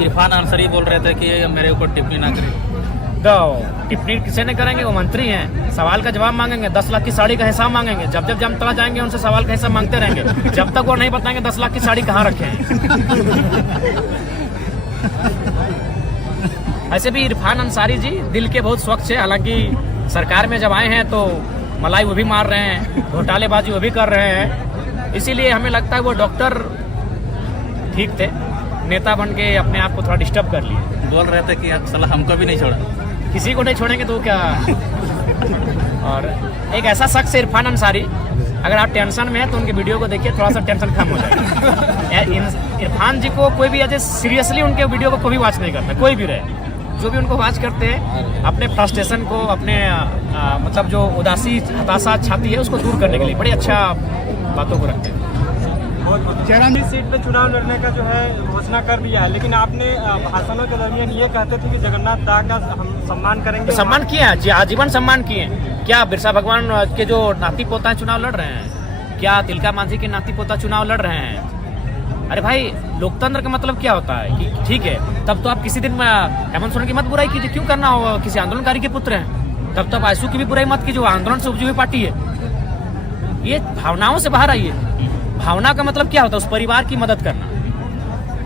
इरफान अंसारी बोल रहे थे कि मेरे ऊपर टिप्पणी ना करें। तो टिप्पणी किसे ने करेंगे, वो मंत्री हैं, सवाल का जवाब मांगेंगे, 10 लाख की साड़ी का हिसाब मांगेंगे। जब जब जामतला जाएंगे उनसे सवाल का हिसाब मांगते रहेंगे जब तक वो नहीं बताएंगे 10 लाख की साड़ी कहाँ रखे हैं। ऐसे भी इरफान अंसारी जी दिल के बहुत स्वच्छ है। हालांकि सरकार में जब आए हैं तो मलाई वो भी मार रहे हैं, घोटालेबाजी वो भी कर रहे हैं। इसीलिए हमें लगता है वो डॉक्टर ठीक थे, नेता बन के अपने आप को थोड़ा डिस्टर्ब कर लिए। बोल रहे थे कि साला हमको भी नहीं छोड़ा। किसी को नहीं छोड़ेंगे तो क्या। और एक ऐसा शख्स है इरफान अंसारी, अगर आप टेंशन में हैं तो उनके वीडियो को देखिए, थोड़ा सा टेंशन कम हो जाएगा। इरफान जी को कोई भी ऐसे सीरियसली उनके वीडियो को कोई वॉच नहीं करता, कोई भी रहे, जो भी उनको वॉच करते हैं अपने फ्रस्ट्रेशन को, अपने मतलब जो उदासी हताशा छाती है उसको दूर करने के लिए बड़ी अच्छा बातों को रखते हैं। जयराम जी सीट पे चुनाव लड़ने का जो है घोषणा कर दिया है, लेकिन आपने भाषणों के दरमियान ये कहते थे कि जगन्नाथ दास का हम सम्मान करेंगे। तो सम्मान किया है जी, आजीवन सम्मान किए। क्या बिरसा भगवान के जो नाती पोता चुनाव लड़ रहे हैं, क्या तिलका मांझी के नाती पोता चुनाव लड़ रहे हैं? अरे भाई, लोकतंत्र का मतलब क्या होता है कि ठीक है, तब तो आप किसी दिन हेमंत सोरेन की मत बुराई कीजिए, क्यों करना हो, किसी आंदोलनकारी के पुत्र हैं। तब तब आयसू की भी बुराई मत कीजिए, आंदोलन से उपजी हुई पार्टी है। ये भावनाओं से बाहर आइए। भावना का मतलब क्या होता है? उस परिवार की मदद करना।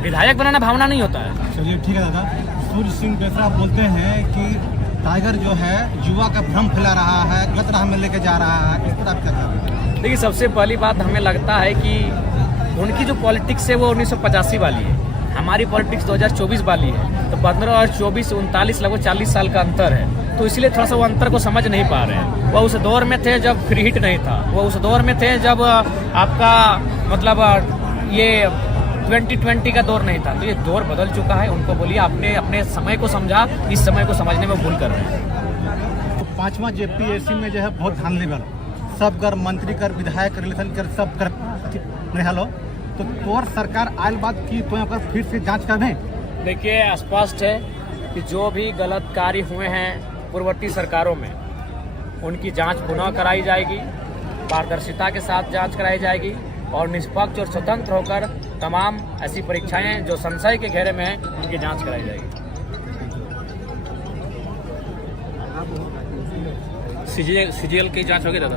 विधायक बनाना भावना नहीं होता है। चलिए ठीक है दादा। सूर्य सिंह बेसरा बोलते हैं कि टाइगर जो है युवा का भ्रम फैला रहा है, गलत राह में लेके जा रहा है, इस पर आप क्या कह रहे हैं? देखिए, सबसे पहली बात हमें लगता है कि उनकी जो पॉलिटिक्स है वो 1985 वाली है, हमारी पॉलिटिक्स 2024 वाली है। तो 15 और 24 39 लगभग 40 साल का अंतर है। तो इसलिए थोड़ा सा वो अंतर को समझ नहीं पा रहे हैं। वो उस दौर में थे जब फ्री हिट नहीं था, वो उस दौर में थे जब आपका मतलब ये 2020 का दौर नहीं था। तो ये दौर बदल चुका है। उनको बोलिए आपने अपने समय को समझा, इस समय को समझने में भूल कर रहे हैं। तो 5वां जेपीएससी में जो है बहुत ध्यान लेवल सब कर, मंत्री कर, विधायक रिलेशन कर, सब कर हेलो तो तोर सरकार आयल बात की तो यहाँ पर फिर से जांच कर दें। देखिए, स्पष्ट है कि जो भी गलत कार्य हुए हैं पूर्ववर्ती सरकारों में, उनकी जांच पुनः कराई जाएगी, पारदर्शिता के साथ जांच कराई जाएगी और निष्पक्ष और स्वतंत्र होकर तमाम ऐसी परीक्षाएं जो संशय के घेरे में हैं उनकी जांच कराई जाएगी। सीजीएल की जांच होगी दादा?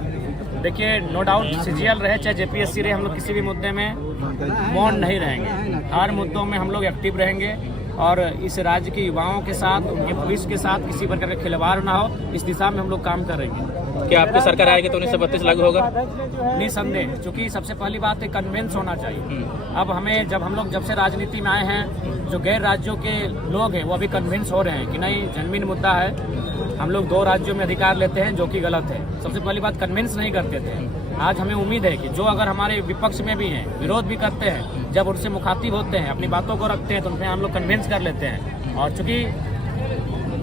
देखिए, नो डाउट सीजीएल रहे चाहे जेपीएससी रहे, हम लोग किसी भी मुद्दे में मौन नहीं रहेंगे। हर मुद्दों में हम लोग एक्टिव रहेंगे और इस राज्य के युवाओं के साथ, उनके भविष्य के साथ किसी प्रकार का खिलवाड़ ना हो, इस दिशा में हम लोग काम कर रहे हैं। क्या आपकी सरकार आएगी तो 1932 लागू होगा? निसंदेह, क्योंकि सबसे पहली बात है कन्वेंस होना चाहिए। अब हमें जब से राजनीति में आए हैं, जो गैर राज्यों के लोग हैं वो अभी कन्विंस हो रहे हैं कि नहीं, जेन्युइन मुद्दा है, हम लोग 2 राज्यों में अधिकार लेते हैं, जो कि गलत है। सबसे पहली बात, कन्विंस नहीं करते थे। आज हमें उम्मीद है कि जो अगर हमारे विपक्ष में भी हैं, विरोध भी करते हैं, जब उनसे मुखातिब होते हैं, अपनी बातों को रखते हैं, तो उनसे हम लोग कन्विंस कर लेते हैं। और चूंकि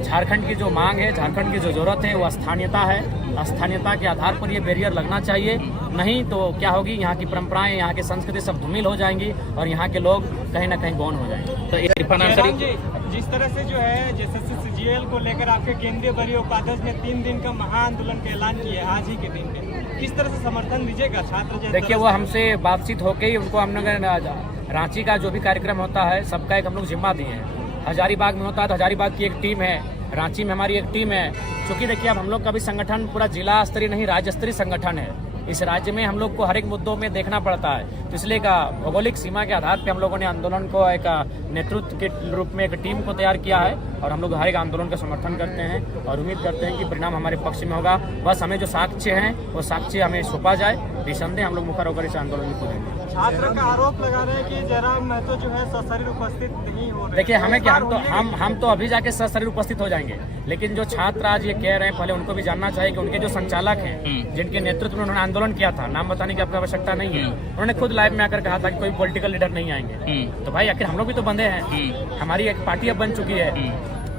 झारखंड की जो मांग है, झारखंड की जो जरूरत है वो स्थानीयता है। स्थानीयता के आधार पर ये बैरियर लगना चाहिए, नहीं तो क्या होगी, यहाँ की परंपराएं, यहाँ की संस्कृति सब धूमिल हो जाएंगी और यहाँ के लोग कहीं ना कहीं गौण हो जाएंगे। तो इरफान अंसारी जिस तरह से जो है जेएसएससी सीजीएल को लेकर आपके केंद्रीय वरीय उपाध्यक्ष ने 3 दिन का महाआंदोलन का ऐलान किया आज ही के दिन पे, किस तरह से समर्थन दीजिएगा छात्र? देखिए, वो हमसे बातचीत होके ही उनको हम लोग रांची का जो भी कार्यक्रम होता है सबका एक हम लोग जिम्मा दिए हैं। हजारीबाग में होता है तो हजारीबाग की एक टीम है, रांची में हमारी एक टीम है। क्योंकि देखिए, अब हम लोग का भी संगठन पूरा जिला स्तरीय नहीं, राज्य स्तरीय संगठन है। इस राज्य में हम लोग को हर एक मुद्दों में देखना पड़ता है। तो इसलिए का भौगोलिक सीमा के आधार पे हम लोगों ने आंदोलन को एक नेतृत्व के रूप में एक टीम को तैयार किया है और हम लोग हर एक आंदोलन का समर्थन करते हैं और उम्मीद करते हैं कि परिणाम हमारे पक्ष में होगा। बस हमें जो साक्ष्य हैं वो साक्ष्य हमें सौंपा जाए, निसंदेह हम लोग मुखर होकर इस आंदोलन में कूदेंगे। छात्र का आरोप लगा रहे हैं कि जयराम महतो जो है सशरीर उपस्थित नहीं हो रहे। देखिए, हमें क्या, हम तो अभी जाके सशरीर उपस्थित हो जाएंगे, लेकिन जो छात्र आज ये कह रहे हैं, पहले उनको भी जानना चाहिए कि उनके जो संचालक हैं, जिनके नेतृत्व में उन्होंने आंदोलन किया था, नाम बताने की आपको आवश्यकता नहीं है, उन्होंने खुद लाइव में आकर कहा था कि कोई पॉलिटिकल लीडर नहीं आएंगे। तो भाई, आखिर हम लोग भी तो बंधे हैं, हमारी एक पार्टी अब बन चुकी है,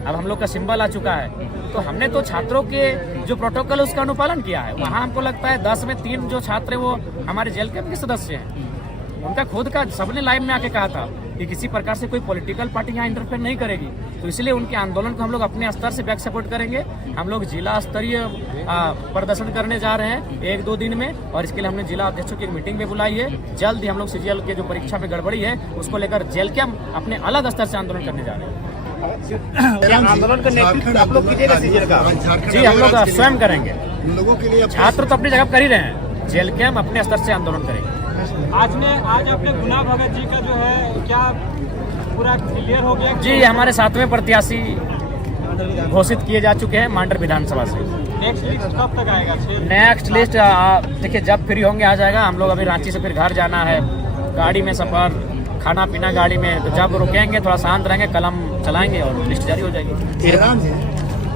अब हम लोग का सिंबल आ चुका है। तो हमने तो छात्रों के जो प्रोटोकॉल है उसका अनुपालन किया है। वहाँ हमको लगता है 10 में 3 जो छात्र वो हमारे जेल के भी सदस्य हैं, उनका खुद का सबने लाइव में आके कहा था कि किसी प्रकार से कोई पॉलिटिकल पार्टी यहाँ इंटरफेयर नहीं करेगी। तो इसलिए उनके आंदोलन को हम लोग अपने स्तर से बैक सपोर्ट करेंगे। हम लोग जिला स्तरीय प्रदर्शन करने जा रहे हैं 1-2 दिन में, और इसके लिए हमने जिला अध्यक्षों की एक मीटिंग भी बुलाई है। जल्द ही हम लोग सीजीएल के जो परीक्षा में गड़बड़ी है उसको लेकर जेल के हम अपने अलग स्तर से आंदोलन करने जा रहे हैं। आंदोलन का नेतृत्व आप लोग कीजिएगा सीजीएल का? जी, हम लोग स्वयं करेंगे। लोगों के लिए छात्र तो अपनी जगह कर ही रहे हैं, जेल के हम अपने स्तर से आंदोलन करेंगे। आज आपने गुना भगत जी का जो है क्या पूरा क्लियर हो गया? जी, हमारे 7वें प्रत्याशी घोषित किए जा चुके हैं मांडर विधानसभा से। नेक्स्ट लिस्ट कब तक आएगा? नेक्स्ट लिस्ट देखिए जब फ्री होंगे आ जाएगा। हम लोग अभी रांची से फिर घर जाना है, गाड़ी में सफर, खाना पीना गाड़ी में, तो जब रुकेंगे थोड़ा शांत रहेंगे, कलम चलाएंगे और लिस्ट जारी हो जाएगी। जयराम जी,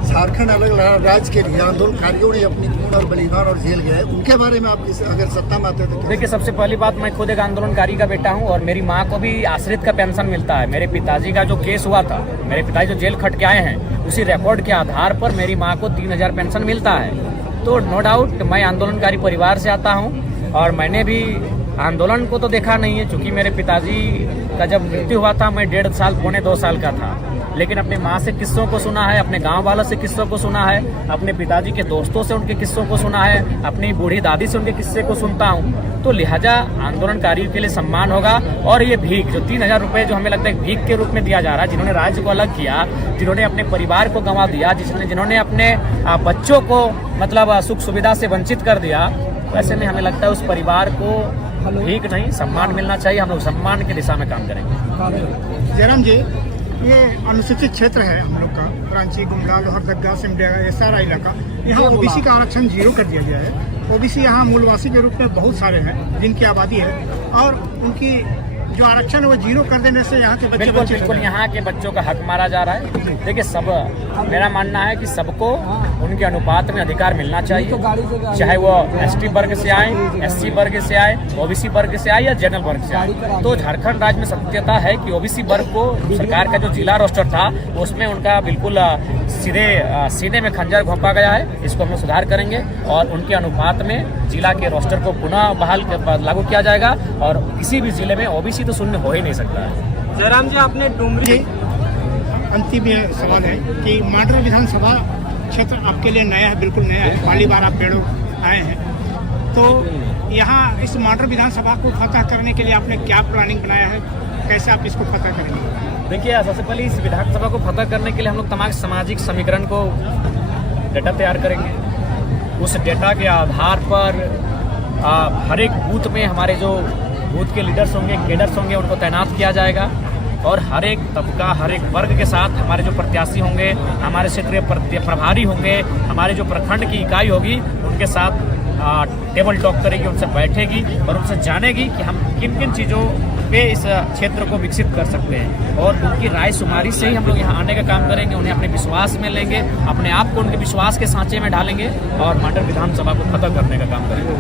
झारखंड अलग राज्य के लिए आंदोलनकारियों ने अपनी खून और बलिदान और जेल गए, उनके बारे में आप अगर सत्ता में आते तो? देखिए, सबसे पहली बात, मैं खुद एक आंदोलनकारी का बेटा हूं और मेरी माँ को भी आश्रित का पेंशन मिलता है। मेरे पिताजी का जो केस हुआ था, मेरे पिताजी जो जेल खट के आए हैं, उसी रिकॉर्ड के आधार पर मेरी माँ को 3000 पेंशन मिलता है। तो नो डाउट मैं आंदोलनकारी परिवार से आता हूँ और मैंने भी आंदोलन को तो देखा नहीं है, क्योंकि मेरे पिताजी का जब मृत्यु हुआ था मैं 1.5 साल, 2.25 साल का था। लेकिन अपने माँ से किस्सों को सुना है, अपने गांव वालों से किस्सों को सुना है, अपने पिताजी के दोस्तों से उनके किस्सों को सुना है, अपनी बूढ़ी दादी से उनके किस्से को सुनता हूँ। तो लिहाजा आंदोलनकारियों के लिए सम्मान होगा। और ये भीख जो 3000 रुपये जो हमें लगता है भीख के रूप में दिया जा रहा है, जिन्होंने राज्य को अलग किया, जिन्होंने अपने परिवार को गंवा दिया, जिन्होंने अपने बच्चों को मतलब सुख सुविधा से वंचित कर दिया, वैसे में हमें लगता है उस परिवार को भीख नहीं, सम्मान मिलना चाहिए। हम लोग सम्मान की दिशा में काम करेंगे। जयराम जी, ये अनुसूचित क्षेत्र है हम लोग का, रांची, गुमला, लोहरदगा, सिमडेगा, ये सारा इलाका, यहाँ ओबीसी का आरक्षण 0 कर दिया गया है। ओबीसी यहाँ मूलवासी के रूप में बहुत सारे हैं जिनकी आबादी है, और उनकी जो आरक्षण है वो 0 कर देने से यहाँ के बच्चे बिल्कुल यहाँ के बच्चों का हक मारा जा रहा है। देखिए, सब मेरा मानना है कि सबको उनके अनुपात में अधिकार मिलना चाहिए, चाहे वो एसटी वर्ग से आए, एससी वर्ग से आए, ओबीसी वर्ग से आए या जनरल वर्ग से आए। तो झारखंड राज्य में सत्यता है कि ओबीसी वर्ग को सरकार का जो जिला रोस्टर था उसमें उनका बिल्कुल सीधे सीने में खंजर घोंपा गया है। इसको हम सुधार करेंगे और उनके अनुपात में जिला के रोस्टर को पुनः बहाल लागू किया जाएगा, और किसी भी जिले में ओबीसी तो शून्य हो ही नहीं सकता है। जयराम जी, आपने डुमरी, अंतिम ये सवाल है कि मांडर विधानसभा क्षेत्र आपके लिए नया है, बिल्कुल नया है, पहली बार आप पेड़ों आए हैं, तो यहाँ इस मांडर विधानसभा को फतह करने के लिए आपने क्या प्लानिंग बनाया है, कैसे आप इसको फतह करेंगे? देखिए, सबसे पहले इस विधानसभा को फतह करने के लिए हम लोग तमाम सामाजिक समीकरण को डेटा तैयार करेंगे। उस डेटा के आधार पर हर एक बूथ में हमारे जो बूथ के लीडर्स होंगे, कैडर्स होंगे, उनको तैनात किया जाएगा, और हर एक तबका, हर एक वर्ग के साथ हमारे जो प्रत्याशी होंगे, हमारे क्षेत्रीय प्रभारी होंगे, हमारे जो प्रखंड की इकाई होगी, उनके साथ टेबल टॉक करेगी, उनसे बैठेगी और उनसे जानेगी कि हम किन किन चीज़ों पे इस क्षेत्र को विकसित कर सकते हैं, और उनकी राय शुमारी से ही हम लोग यहाँ आने का काम करेंगे। उन्हें अपने विश्वास में लेंगे, अपने आप को उनके विश्वास के सांचे में ढालेंगे और मांडर विधानसभा को फतह करने का काम करेंगे।